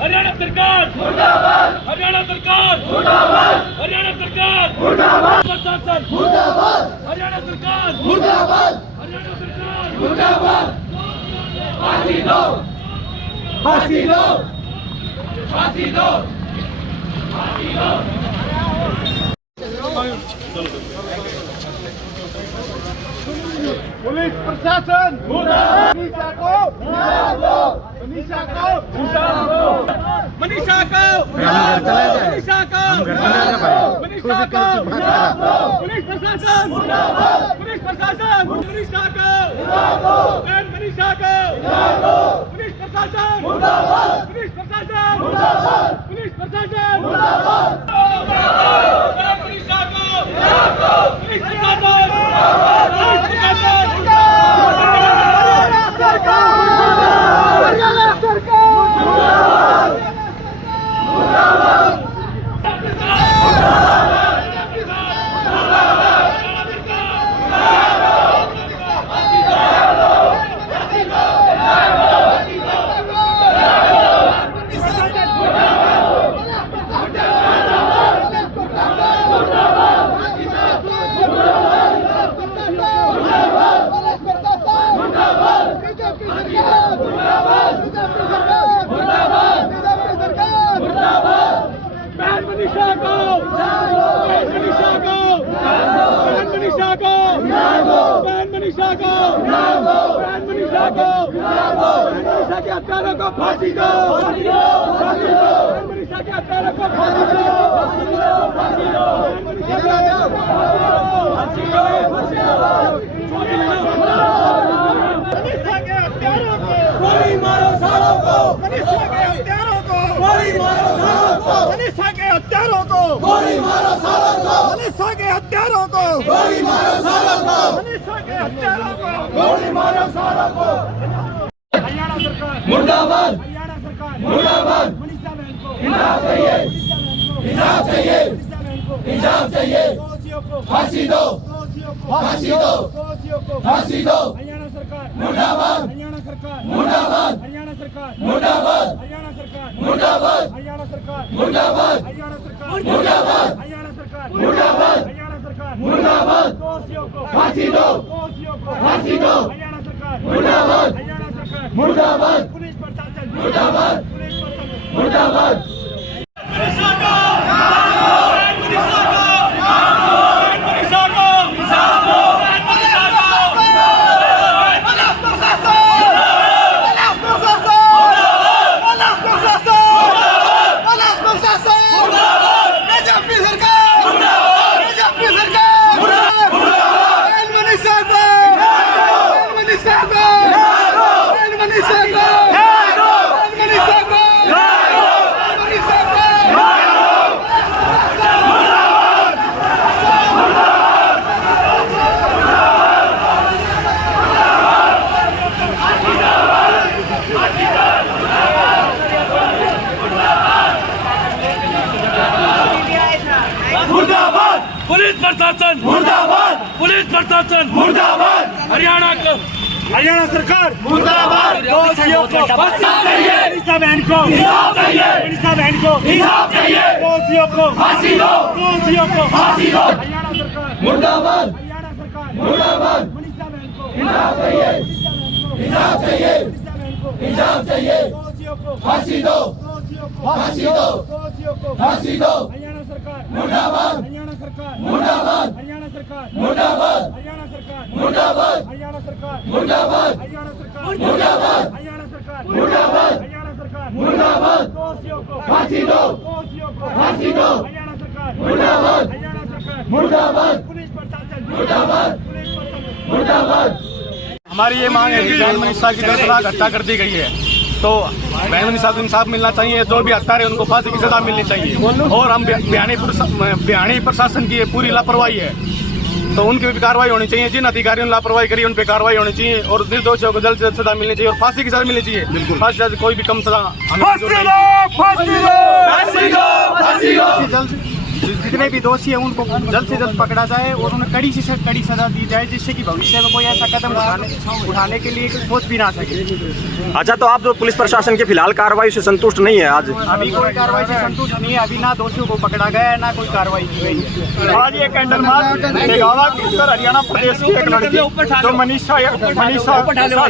हरियाणा सरकार हरियाणा सरकार हरियाणा सरकार प्रशासन हरियाणा सरकार हरियाणा सरकार फांसी दो फांसी दो फांसी दो फांसी दो। पुलिस प्रशासन मनीषा को मनीषा को मनीषा को मनीषा को मनीषा को पुलिस प्रशासन पुलिस प्रशासन मनीषा को मनीषा को पुलिस प्रशासन पुलिस प्रशासन पुलिस प्रशासन मनीषा को पुलिस प्रशासन मनीषा को मनीषा को मनीषा को मनीषा को मनीषा को मनीषा के हत्यारों को फांसी दो मनीषा के हत्यारों को फांसी दो फांसी दो मनीषा के हत्यारों को गोली मारो सालों को मनीषा के हत्यारों को गोली मारो सालों को मनीषा के हत्यारों को गोली मारो सालों को मनीषा के हत्यारों को गोली मारो सालों को मनीषा के हत्यारों को गोली मारो सालों को। हरियाणा सरकार मुर्दाबाद हरियाणा सरकार मुर्दाबाद मनीषा बहन को इंसाफ चाहिए इंसाफ चाहिए इंसाफ चाहिए फांसी दो फांसी दो फांसी दो। हरियाणा सरकार मुर्दाबाद हरियाणा सरकार मुर्दाबाद हरियाणा सरकार मुर्दाबाद हरियाणा सरकार मुर्दाबाद हरियाणा सरकार मुर्दाबाद हरियाणा सरकार मुर्दाबाद हरियाणा सरकार मुर्दाबाद हरियाणा सरकार मुर्दाबाद दोषियों को फांसी दो दोषियों को फांसी दो हरियाणा सरकार मुर्दाबाद हरियाणा सरकार मुर्दाबाद पुलिस प्रशासन मुर्दाबाद पुलिस प्रशासन मुर्दाबाद। पुलिस प्रशासन मुर्दाबाद पुलिस प्रशासन मुर्दाबाद हरियाणा सरकार मुर्दाबाद दोषियों को फांसी चाहिए मनीषा बहन को इंसाफ चाहिए मनीषा बहन को इंसाफ चाहिए दोषियों को फांसी दो दोषियों को फांसी दो। हरियाणा सरकार मुर्दाबाद हरियाणा सरकार मुर्दाबाद मनीषा बहन को इंसाफ चाहिए इंसाफ चाहिए इंसाफ चाहिए दोषियों को फांसी दो फांसी दो फांसी दो। हरियाणा सरकार मुर्दाबाद हरियाणा सरकार मुर्दाबाद हरियाणा सरकार मुर्दाबाद हरियाणा सरकार मुर्दाबाद हरियाणा सरकार मुर्दाबाद हरियाणा सरकार मुर्दाबाद हरियाणा सरकार मुर्दाबाद हरियाणा सरकार मुर्दाबाद दोषियों को फांसी दो दोषियों को फांसी दो हरियाणा सरकार मुर्दाबाद हरियाणा सरकार मुर्दाबाद पुलिस प्रशासन मुर्दाबाद पुलिस प्रशासन मुर्दाबाद। हमारी ये मांग है कि बहन मनीषा की दर्दनाक हत्या कर दी गई है तो बहन मनीषा को इंसाफ मिलना चाहिए। जो भी हत्यारे उनको फांसी की सजा मिलनी चाहिए और हम बिहानी प्रशासन की पूरी लापरवाही है तो उनकी भी कार्रवाई होनी चाहिए। जिन अधिकारियों ने लापरवाही करी उन पर कार्रवाई होनी चाहिए और निर्दोषियों को जल्द से जल्द सजा मिलनी चाहिए और फांसी की सजा मिलनी चाहिए। फांसी से कोई भी कम सजा हमें जितने भी दोषी हैं उनको जल्द से जल्द पकड़ा जाए और उन्हें कड़ी से कड़ी सजा दी जाए, जिससे कि भविष्य में कोई ऐसा कदम उठाने के लिए सोच भी ना सके। अच्छा, तो आप जो पुलिस प्रशासन की फिलहाल कार्रवाई से संतुष्ट नहीं है? आज अभी कोई कार्रवाई से संतुष्ट नहीं है, अभी ना दोषियों को पकड़ा गया है ना कोई कार्रवाई की गई है। आज ये कैंडल मार्च बेगावा के उत्तर हरियाणा प्रदेश की एक लड़की जो मनीषा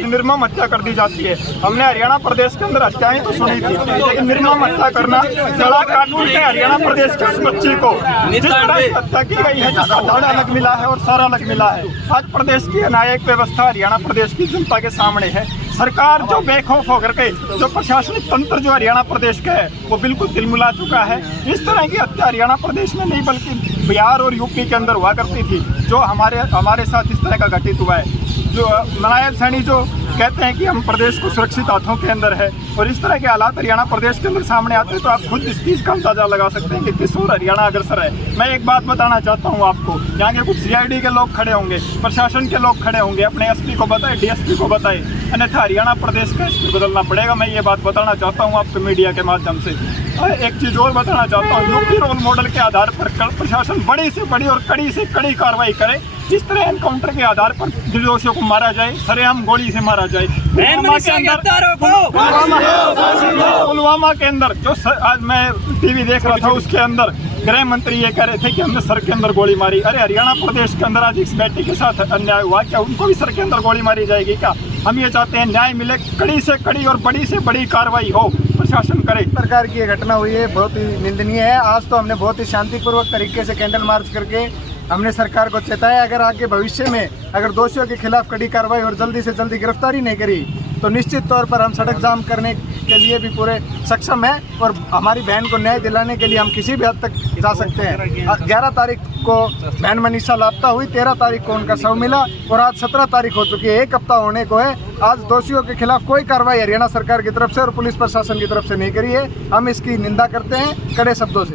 निर्मम हत्या कर दी जाती है। हमने हरियाणा प्रदेश के अंदर हत्याएं तो सुनी थी, लेकिन निर्मम हत्या करना गला कानून है। हरियाणा प्रदेश के उस बच्ची को जिस तरह से हत्या की गई है, जिसका धड़ अलग मिला है और सर अलग मिला है। आज प्रदेश की न्यायिक व्यवस्था हरियाणा प्रदेश की जनता के सामने है। सरकार जो बेखौफ होकर के, जो प्रशासनिक तंत्र जो हरियाणा प्रदेश का है वो बिल्कुल तिलमिला चुका है। इस तरह की हत्या हरियाणा प्रदेश में नहीं बल्कि बिहार और यूपी के अंदर हुआ करती थी, जो हमारे साथ इस तरह का घटित हुआ है। जो नायब सैनी जो कहते हैं कि हम प्रदेश को सुरक्षित हाथों के अंदर है और इस तरह के हालात हरियाणा प्रदेश के अंदर सामने आते हैं, तो आप खुद इस चीज़ का अंदाजा लगा सकते हैं कि किस ओर हरियाणा अग्रसर है। मैं एक बात बताना चाहता हूँ आपको, यहाँ के कुछ CID के लोग खड़े होंगे, प्रशासन के लोग खड़े होंगे, अपने SP को बताए, DSP को बताए, अन्यथा हरियाणा प्रदेश का SP बदलना पड़ेगा। मैं ये बात बताना चाहता हूँ आपको मीडिया के माध्यम से। एक चीज़ और बताना चाहता हूँ, यूपी रोल मॉडल के आधार पर प्रशासन बड़ी से बड़ी और कड़ी से कड़ी कार्रवाई करे। इस तरह एनकाउंटर के आधार पर निर्दोषियों को मारा जाए, सरेआम गोली से मारा जाए। पुलवामा के अंदर जो आज मैं TV देख रहा था, उसके अंदर गृह मंत्री ये कह रहे थे कि हमने सर के अंदर गोली मारी। अरे हरियाणा प्रदेश के अंदर आज इस बेटी के साथ अन्याय हुआ, क्या उनको भी सर के अंदर गोली मारी जाएगी क्या? हम ये चाहते हैं न्याय मिले, कड़ी से कड़ी और बड़ी से बड़ी कार्रवाई हो, प्रशासन करे। प्रकार की ये घटना हुई है, बहुत ही निंदनीय है। आज तो हमने बहुत ही शांतिपूर्वक तरीके से कैंडल मार्च करके हमने सरकार को चेताया, अगर आगे भविष्य में अगर दोषियों के खिलाफ कड़ी कार्रवाई और जल्दी से जल्दी गिरफ्तारी नहीं करी तो निश्चित तौर पर हम सड़क जाम करने के लिए भी पूरे सक्षम हैं और हमारी बहन को न्याय दिलाने के लिए हम किसी भी हद तक जा सकते हैं। 11 तारीख को बहन मनीषा लापता हुई, 13 तारीख को उनका शव मिला और आज 17 तारीख हो चुकी है, 1 हफ्ता होने को है। आज दोषियों के खिलाफ कोई कार्रवाई हरियाणा सरकार की तरफ से और पुलिस प्रशासन की तरफ से नहीं करी है। हम इसकी निंदा करते हैं कड़े शब्दों से।